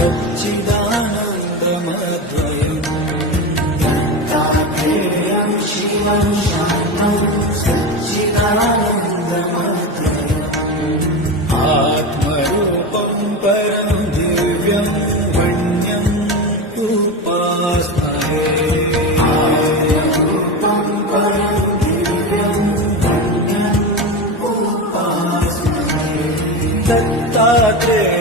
सच्चिदानन्दमद्वयम् दत्तात्रेयं शिवं शान्तं सच्चिदानन्दमद्वयम् आत्मरूपं परं दिव्यं वण्यम् उपास्महे आत्मरूपं परं दिव्यं वण्यम् उपास्महे दत्तात्रेय